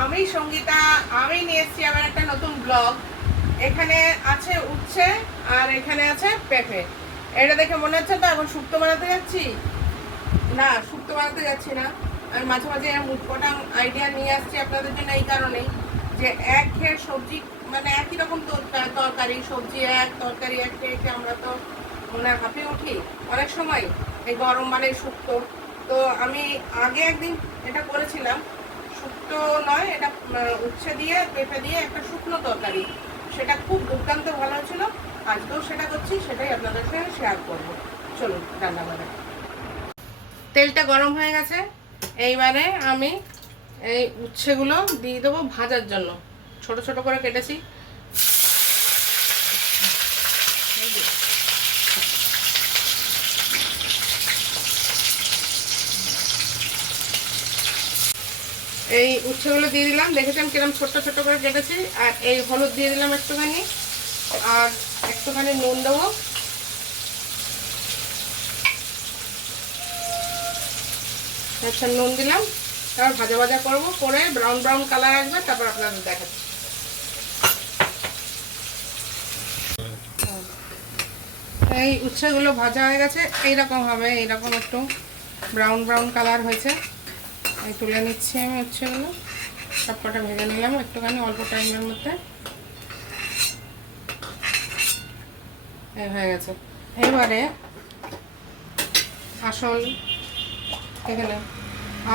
আমি সঙ্গীতা, আমি নিয়ে এসেছি আবার একটা নতুন ব্লগ। এখানে আছে উচ্ছে আর এখানে আছে পেঁপে। এটা দেখে মনে হচ্ছে তো এখন শুক্তো বানাতে যাচ্ছি। না, শুক্তো বানাতে যাচ্ছি না। আমি মাঝে মাঝে উটপটাং আইডিয়া নিয়ে আসছি আপনাদের জন্য এই কারণেই যে এক ঘেয়ে সবজি, মানে একই রকম তরকারি সবজি এক, তরকারি এক খেয়ে আমরা তো মানে হাঁপিয়ে উঠি অনেক সময়। এই গরম মানে শুক্তো। তো আমি আগে একদিন এটা করেছিলাম, শুক্তো নয়, এটা উচ্ছে দিয়ে পেঁপে দিয়ে একটা শুকনো তরকারি, সেটা খুব দুর্দান্ত ভালো হয়েছিল। আজকেও সেটা করছি, সেটাই আপনাদের সঙ্গে শেয়ার করবো। চলুন রান্না করে। তেলটা গরম হয়ে গেছে, এইবারে আমি এই উচ্ছেগুলো দিয়ে দেবো ভাজার জন্য। ছোট ছোট করে কেটেছি। এই উচ্ছেগুলো দিয়ে দিলাম, দেখেছেন কিরকম ছোট ছোট করে কেটেছি। আর এই হলুদ দিয়ে দিলাম একটুখানি, আর একটুখানি নুন দেবো। আচ্ছা, নুন দিলাম। তারপর ভাজা ভাজা করবো, করে ব্রাউন ব্রাউন কালার আসবে, তারপর আপনাদের দেখাচ্ছি। এই উচ্ছেগুলো ভাজা হয়ে গেছে, এইরকম হবে, এইরকম একটু ব্রাউন ব্রাউন কালার হয়েছে। এই তুলে নিচ্ছি আমি উচ্ছেগুলো, সব কটা ভেজে নিলাম একটুখানি অল্প টাইমের মধ্যে। এই হয়ে গেছে। এবারে আসল, এখানে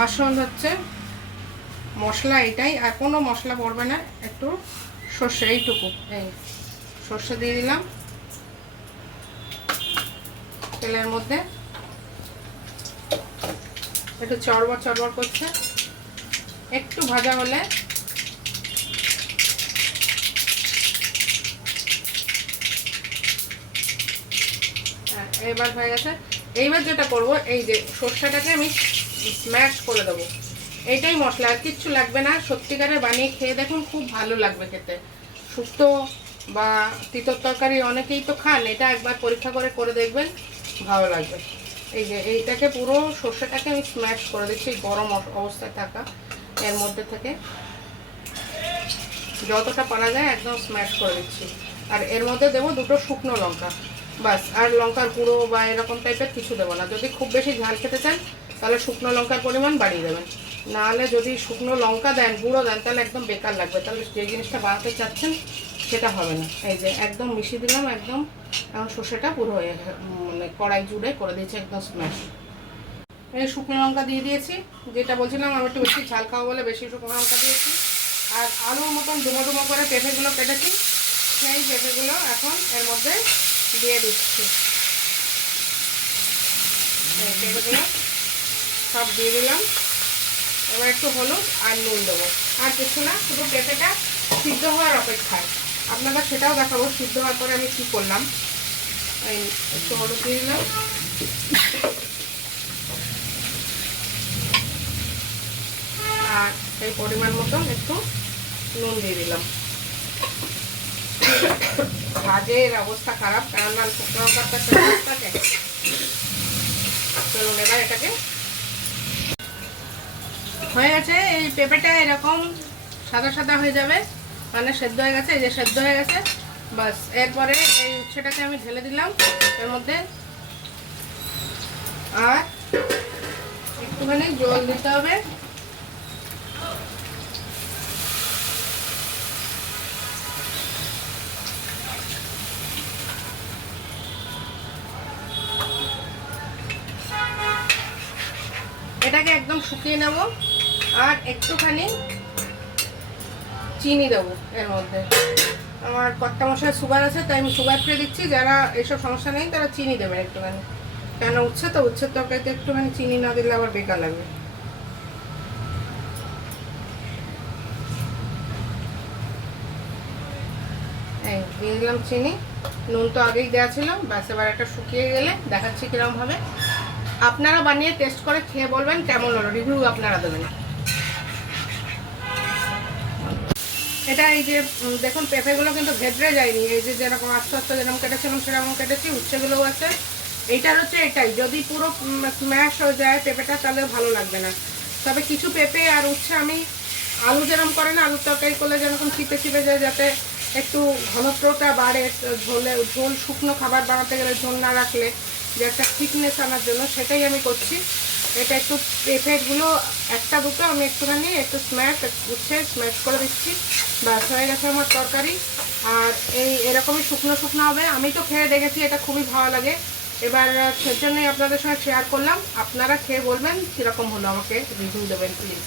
আসল হচ্ছে মশলা এটাই, আর কোনো মশলা পড়বে না। একটু সর্ষে, এইটুকু, এই সর্ষে দিয়ে দিলাম তেলের মধ্যে। একটু চড়বড় চড়বড় করছে, একটু ভাজা হলে এবার হয়ে গেছে। এইবার যেটা করব, এই যে সর্ষেটাকে আমি স্ম্যাশ করে দেবো। এইটাই মশলা, আর কিচ্ছু লাগবে না। সত্যিকারের বানিয়ে খেয়ে দেখুন, খুব ভালো লাগবে খেতে। শুক্তো বা তিতর তরকারি অনেকেই তো খান, এটা একবার পরীক্ষা করে করে দেখবেন, ভালো লাগবে। এই যে এইটাকে পুরো সর্ষেটাকে আমি স্ম্যাশ করে দিচ্ছি, গরম অবস্থায় থাকা এর মধ্যে থেকে যতটা পারা যায় একদম স্ম্যাশ করে দিচ্ছি। আর এর মধ্যে দেবো দুটো শুকনো লঙ্কা, বাস। আর লঙ্কার গুঁড়ো বা এরকম টাইপের কিছু দেবো না। যদি খুব বেশি ঝাল খেতে চান তাহলে শুকনো লঙ্কার পরিমাণ বাড়িয়ে দেবেন, নাহলে যদি শুকনো লঙ্কা দেন, গুঁড়ো দেন, তাহলে একদম বেকার লাগবে, তাহলে যে জিনিসটা বানাতে চাচ্ছেন সেটা হবে না। এই যে একদম মিশিয়ে দিলাম, একদম এখন সর্ষেটা পুরো হয়ে মানে কড়াই জুড়ে করে দিয়েছি একদম স্ম্যাশ। এই শুকনো লঙ্কা দিয়ে দিয়েছি, যেটা বলছিলাম আমি একটু বেশি ঝাল খাবো বলে বেশি শুকনো লঙ্কা দিয়েছি। আর আলুর মতন ডুমো ডুমো করে পেঁপেগুলো কেটেছি, সেই পেঁপেগুলো এখন এর মধ্যে দিয়ে দিচ্ছি। পেঁপেগুলো সব দিয়ে দিলাম। এবার একটু হলুদ আর নুন দেবো, আর কিছু না, শুধু পেঁপেটা সিদ্ধ হওয়ার অপেক্ষায়। আপনাদের সেটাও দেখাবো সিদ্ধ হওয়ার পরে আমি কী করলাম। এই একটু হলুদ দিয়ে দিলাম, আর এই পরিমাণ মতন একটু নুন দিয়ে দিলাম। ভাজের অবস্থা খারাপ, কেননা শুকনো লঙ্কাটা থাকে। চলুন এবার এটাকে, হয়ে গেছে। এই পেঁপেটা এরকম সাদা সাদা হয়ে যাবে, মানে সেদ্ধ হয়ে গেছে। এই যে সেদ্ধ হয়ে গেছে, বাস। এরপরে এই উচ্ছেটাকে আমি ঢেলে দিলাম এর মধ্যে, আর একটুখানি জল দিতে হবে। এটাকে একদম শুকিয়ে নেব, আর একটুখানি চিনি দেবো এর মধ্যে। আমার কর্তা মশাই সুগার আছে, তাই আমি সুগার ফ্রি দিচ্ছি। যারা এইসব সমস্যা নেই তারা চিনি দেবেন একটুখানি, কেন উচ্ছে তো, উচ্ছের তরকারিতে একটুখানি চিনি না দিলে আবার বেকার লাগবে। এই দিয়ে দিলাম চিনি, নুন তো আগেই দেওয়া ছিল, ব্যাস। এবার একটা শুকিয়ে গেলে দেখাচ্ছি কিরকম হবে। আপনারা বানিয়ে টেস্ট করে খেয়ে বলবেন কেমন হলো, রিভিউ আপনারা দেবেন। এটা এই যে দেখুন, পেঁপেগুলো কিন্তু ভেতরে যায়নি। এই যে যেরকম আস্তে আস্তে যেরকম কেটেছিলাম সেরকম কেটেছি। উচ্ছেগুলোও আছে। এইটার হচ্ছে এটাই, যদি পুরো স্ম্যাশ হয়ে যায় পেঁপেটা তাহলে ভালো লাগবে না। তবে কিছু পেঁপে আর উচ্ছে আমি আলু যেরকম করে না, আলুর তরকারি করলে যেরকম চিপে চিপে যায়, যাতে একটু ঘনত্বটা বাড়ে, ঝোল শুকনো খাবার বানাতে গেলে ঝোল না রাখলে যে একটা থিকনেস আনার জন্য, সেটাই আমি করছি। এটা একটু পেঁপেগুলো একটা দুটো আমি একটুখানি একটু স্ম্যাশ করে দিচ্ছি। ব্যাস হয়ে গেছে আমার তরকারি। আর এরকমই শুকনো শুকনো হবে। আমি তো খেয়ে দেখেছি, এটা খুবই ভালো লাগে। এবার সেজন্যই আপনাদের সঙ্গে শেয়ার করলাম। আপনারা খেয়ে বলবেন কীরকম হলো, আমাকে রিভিউ দেবেন প্লিজ।